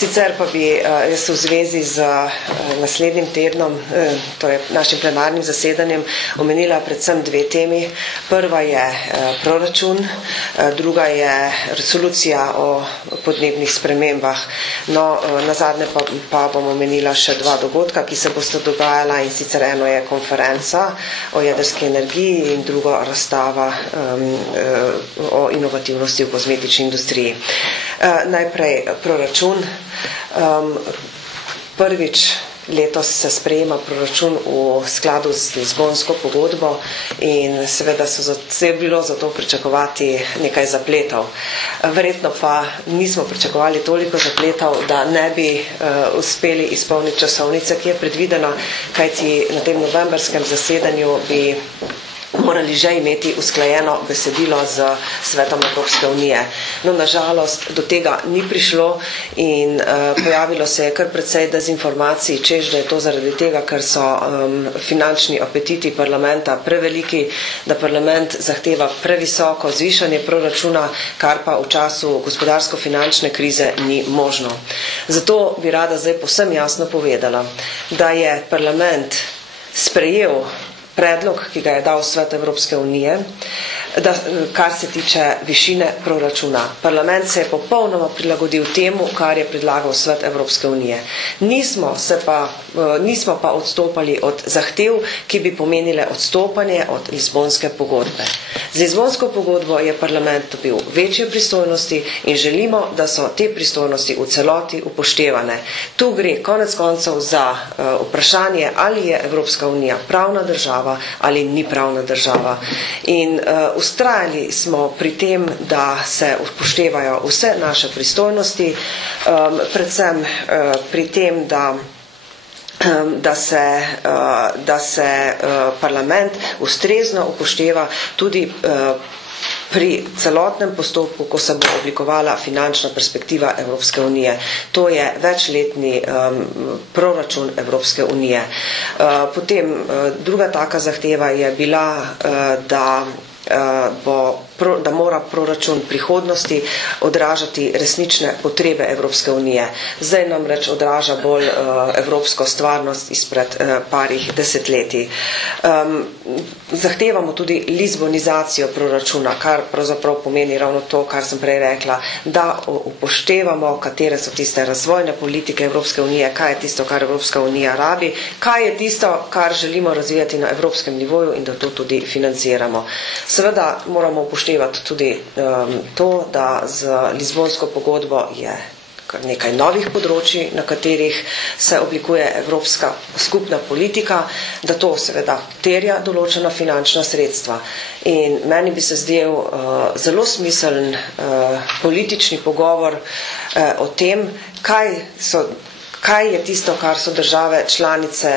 Sicer pa bi jaz v zvezi z naslednjim tednom, torej našim plenarnim zasedanjem, omenila predvsem dve temi. Prva je proračun, druga je resolucija o podnebnih spremembah. No, nazadnje pa bom omenila še dva dogodka, ki se bosta dogajala, in sicer eno je konferenca o jedrski energiji in drugo razstava o inovativnosti v kozmetični industriji. Najprej proračun. Prvič letos se sprejema proračun v skladu z Lizbonsko pogodbo in seveda je bilo zato pričakovati nekaj zapletov. Verjetno pa nismo pričakovali toliko zapletov, da ne bi uspeli izpolniti časovnice, ki je predvidena, kajti na tem novembrskem zasedanju bi morali že imeti usklajeno besedilo z Svetom Evropske unije. No, nažalost, do tega ni prišlo in pojavilo se je kar precej dezinformacij, češ, da je to zaradi tega, ker so finančni apetiti parlamenta preveliki, da parlament zahteva previsoko zvišanje proračuna, kar pa v času gospodarsko-finančne krize ni možno. Zato bi rada zdaj povsem jasno povedala, da je parlament sprejel predlog, ki ga je dal Svet Evropske unije, kar se tiče višine proračuna. Parlament se je popolnoma prilagodil temu, kar je predlagal Svet Evropske unije. Nismo pa odstopali od zahtev, ki bi pomenile odstopanje od Lizbonske pogodbe. Z Lizbonsko pogodbo je parlament dobil večje pristojnosti in želimo, da so te pristojnosti v celoti upoštevane. Tu gre konec koncev za vprašanje, ali je Evropska unija pravna država ali ni pravna država. In vztrajali smo pri tem, da se upoštevajo vse naše pristojnosti, predvsem pri tem, da se parlament ustrezno upošteva tudi pri celotnem postopku, ko se bo oblikovala finančna perspektiva Evropske unije. To je večletni proračun Evropske unije. Potem druga taka zahteva je bila, da mora proračun prihodnosti odražati resnične potrebe Evropske unije. Zdaj namreč odraža bolj evropsko stvarnost izpred parih desetletij. Zahtevamo tudi lizbonizacijo proračuna, kar pravzaprav pomeni ravno to, kar sem prej rekla, da upoštevamo, katere so tiste razvojne politike Evropske unije, kaj je tisto, kar Evropska unija rabi, kaj je tisto, kar želimo razvijati na evropskem nivoju in da to tudi financiramo. Seveda moramo upoštevati tudi to, da z Lizbonsko pogodbo je kar nekaj novih področji, na katerih se oblikuje evropska skupna politika, da to seveda terja določena finančna sredstva. In meni bi se zdel zelo smiseln politični pogovor o tem, kaj je tisto, kar so države članice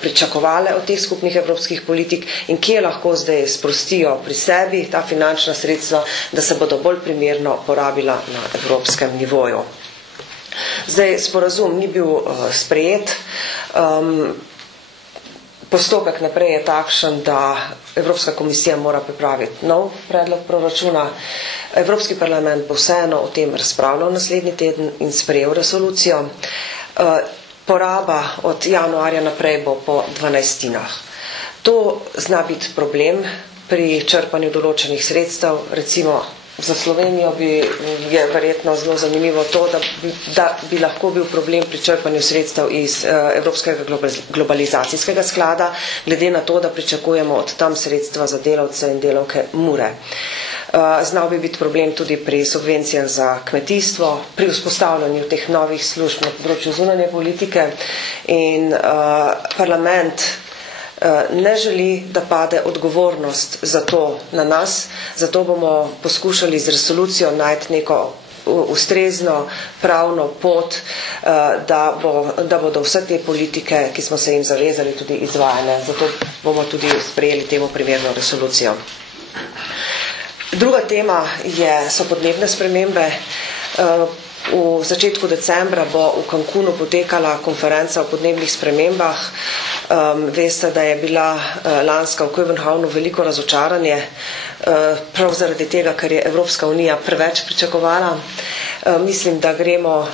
pričakovale od teh skupnih evropskih politik in kje lahko zdaj sprostijo pri sebi ta finančna sredstva, da se bodo bolj primerno porabila na evropskem nivoju. Zdaj, sporazum ni bil sprejet. Postopek naprej je takšen, da Evropska komisija mora pripraviti nov predlog proračuna. Evropski parlament bo vseeno o tem razpravljal naslednji teden in sprejel resolucijo. Poraba od januarja naprej bo po 12. To zna biti problem pri črpanju določenih sredstev, recimo za Slovenijo je verjetno zelo zanimivo to, da bi lahko bil problem pri črpanju sredstev iz Evropskega globalizacijskega sklada, glede na to, da pričakujemo od tam sredstva za delavce in delavke Mure. Znal bi biti problem tudi pri subvencijah za kmetijstvo, pri vzpostavljanju teh novih služb na področju zunanje politike in parlament ne želi, da pade odgovornost za to na nas, zato bomo poskušali z resolucijo najti neko ustrezno pravno pot, da bodo vse te politike, ki smo se jim zavezali, tudi izvajane. Zato bomo tudi sprejeli temu primerno resolucijo. Druga tema so podnebne spremembe. V začetku decembra bo v Cancunu potekala konferenca o podnebnih spremembah. Veste, da je bila lanska v Kopenhavnu veliko razočaranje, prav zaradi tega, ker je Evropska unija preveč pričakovala. Mislim, da gremo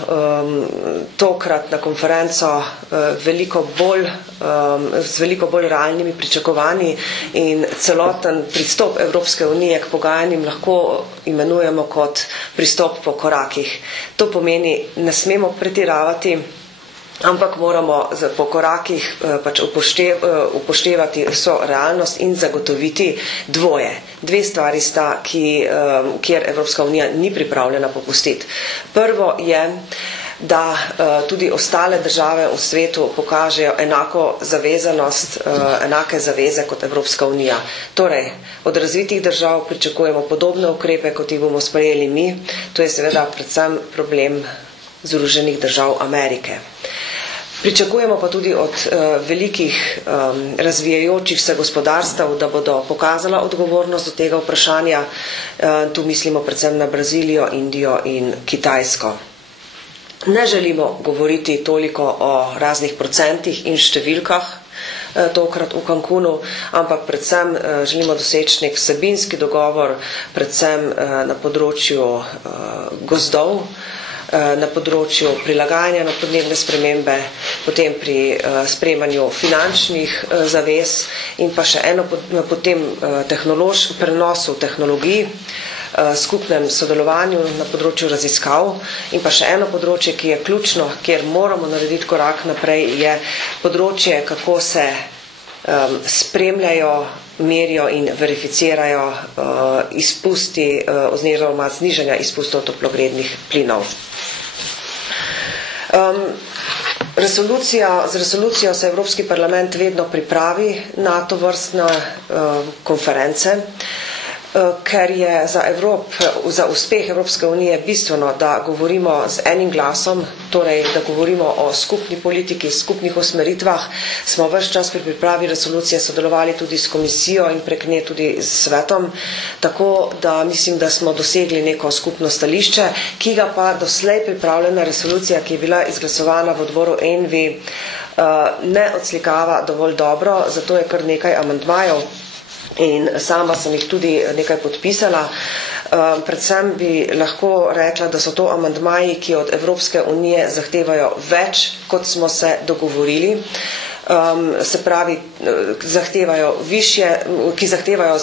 tokrat na konferenco z veliko bolj realnimi pričakovanji in celoten pristop Evropske unije k pogajanjem lahko imenujemo kot pristop po korakih. To pomeni, ne smemo pretiravati, ampak moramo po korakih pač upoštevati vso realnost in zagotoviti dve stvari sta, kjer Evropska unija ni pripravljena popustiti. Prvo je, da tudi ostale države v svetu pokažejo enako zavezanost, enake zaveze kot Evropska unija. Torej, od razvitih držav pričakujemo podobne ukrepe, kot jih bomo sprejeli mi. To je seveda predvsem problem Združenih držav Amerike. Pričakujemo pa tudi od velikih razvijajočih se gospodarstev, da bodo pokazala odgovornost do tega vprašanja. Tu mislimo predvsem na Brazilijo, Indijo in Kitajsko. Ne želimo govoriti toliko o raznih procentih in številkah tokrat v Cancunu, ampak predvsem želimo doseči nek vsebinski dogovor, predvsem na področju gozdov, na področju prilagajanja na podnebne spremembe, potem pri sprejemanju finančnih zavez in pa še eno potem prenosu tehnologij, skupnem sodelovanju na področju raziskav in pa še eno področje, ki je ključno, kjer moramo narediti korak naprej, je področje, kako se spremljajo, merijo in verificirajo izpusti oziroma znižanja izpustov toplogrednih plinov. Z resolucijo se Evropski parlament vedno pripravi na tovrstne konference, ker je za uspeh Evropske unije bistveno, da govorimo z enim glasom, torej da govorimo o skupni politiki, skupnih usmeritvah. Smo ves čas pri pripravi resolucije sodelovali tudi s komisijo in prek nje tudi s svetom, tako da mislim, da smo dosegli neko skupno stališče, ki ga pa doslej pripravljena resolucija, ki je bila izglasovana v odboru ENVI, ne odslikava dovolj dobro, zato je kar nekaj amandmajev in sama sem jih tudi nekaj podpisala. Predvsem bi lahko rekla, da so to amandmaji, ki od Evropske unije zahtevajo več, kot smo se dogovorili. Se pravi, zahtevajo višje, ki zahtevajo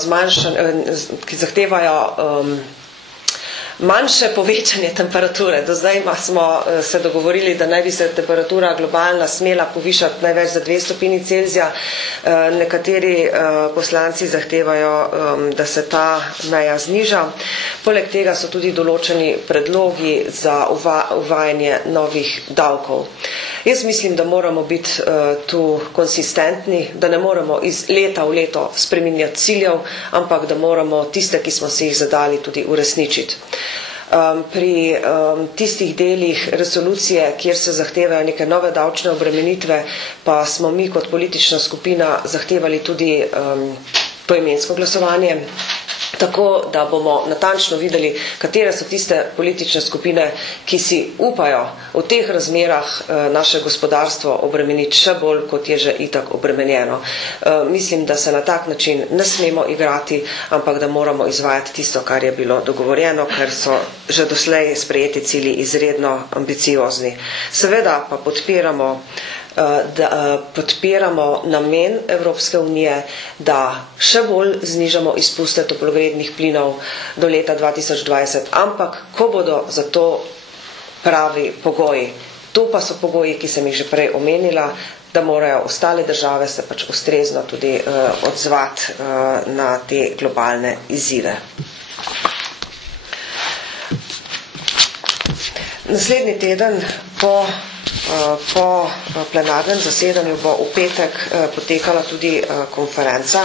manjše povečanje temperature. Do zdaj smo se dogovorili, da naj bi se temperatura globalna smela povišati največ za 2 stopinji Celzija. Nekateri poslanci zahtevajo, da se ta meja zniža. Poleg tega so tudi določeni predlogi za uvajanje novih davkov. Jaz mislim, da moramo biti tu konsistentni, da ne moramo iz leta v leto spreminjati ciljev, ampak da moramo tiste, ki smo si jih zadali, tudi uresničiti. Pri tistih delih resolucije, kjer se zahtevajo neke nove davčne obremenitve, pa smo mi kot politična skupina zahtevali tudi poimensko glasovanje, tako da bomo natančno videli, katere so tiste politične skupine, ki si upajo v teh razmerah naše gospodarstvo obremeniti še bolj, kot je že itak obremenjeno. Mislim, da se na tak način ne smemo igrati, ampak da moramo izvajati tisto, kar je bilo dogovorjeno, ker so že doslej sprejeti cilji izredno ambiciozni. Seveda pa podpiramo namen Evropske unije, da še bolj znižamo izpuste toplogrednih plinov do leta 2020, ampak ko bodo za to pravi pogoji. To pa so pogoji, ki sem jih že prej omenila, da morajo ostale države se pač ustrezno tudi odzvati na te globalne izzive. Naslednji teden po plenarnem zasedanju bo v petek potekala tudi konferenca,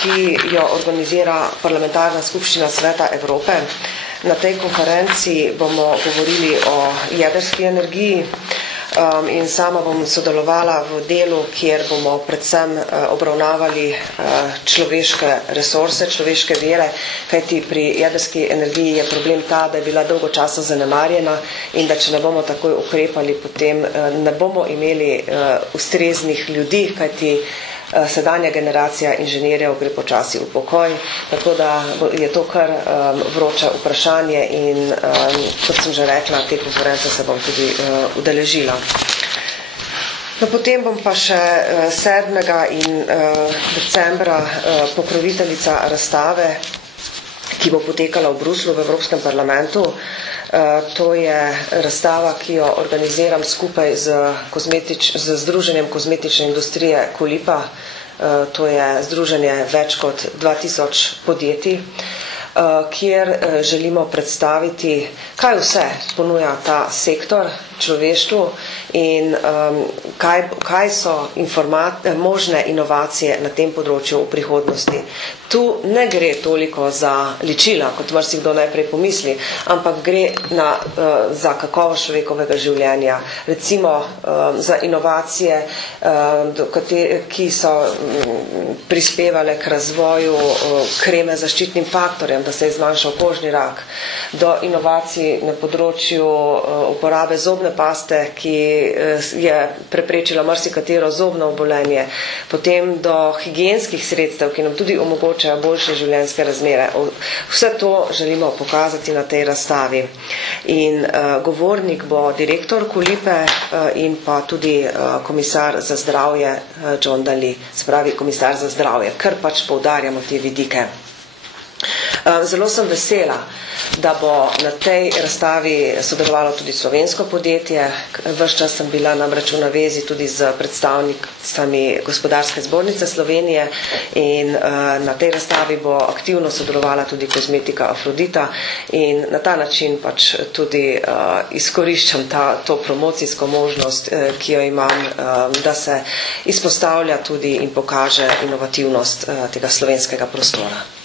ki jo organizira Parlamentarna skupščina Sveta Evrope. Na tej konferenci bomo govorili o jedrski energiji in sama bom sodelovala v delu, kjer bomo predvsem obravnavali človeške resurse, človeške vire, kajti pri jedrski energiji je problem ta, da je bila dolgo časa zanemarjena in da če ne bomo takoj ukrepali, potem ne bomo imeli ustreznih ljudi, kajti sedanja generacija inženirjev gre počasi v pokoj, tako da je to kar vroče vprašanje in kot sem že rekla, te konference se bom tudi udeležila. No, potem bom pa še 7. in decembra pokroviteljica razstave, ki bo potekala v Bruslju v Evropskem parlamentu. To je razstava, ki jo organiziram skupaj z Združenjem kozmetične industrije Kolipa. To je združenje več kot 2000 podjetij, kjer želimo predstaviti, kaj vse ponuja ta sektor človeštvu in kaj so možne inovacije na tem področju v prihodnosti. Tu ne gre toliko za ličila, kot marsikdo najprej pomisli, ampak gre za kakovost človekovega življenja, recimo za inovacije, ki so prispevale k razvoju kreme z zaščitnim faktorjem, da se je zmanjšal kožni rak, do inovacij na področju uporabe zobne paste, ki je preprečila marsikatero zobno obolenje, potem do higienskih sredstev, ki nam tudi omogočajo boljše življenjske razmere. Vse to želimo pokazati na tej razstavi. In govornik bo direktor Kolipe in pa tudi komisar za zdravje John Dalli, se pravi komisar za zdravje, ker pač poudarjamo te vidike. Zelo sem vesela, da bo na tej razstavi sodelovalo tudi slovensko podjetje. Ves čas sem bila namreč v navezi tudi z predstavnicami Gospodarske zbornice Slovenije in na tej razstavi bo aktivno sodelovala tudi kozmetika Afrodita in na ta način pač tudi izkoriščam to promocijsko možnost, ki jo imam, da se izpostavlja tudi in pokaže inovativnost tega slovenskega prostora.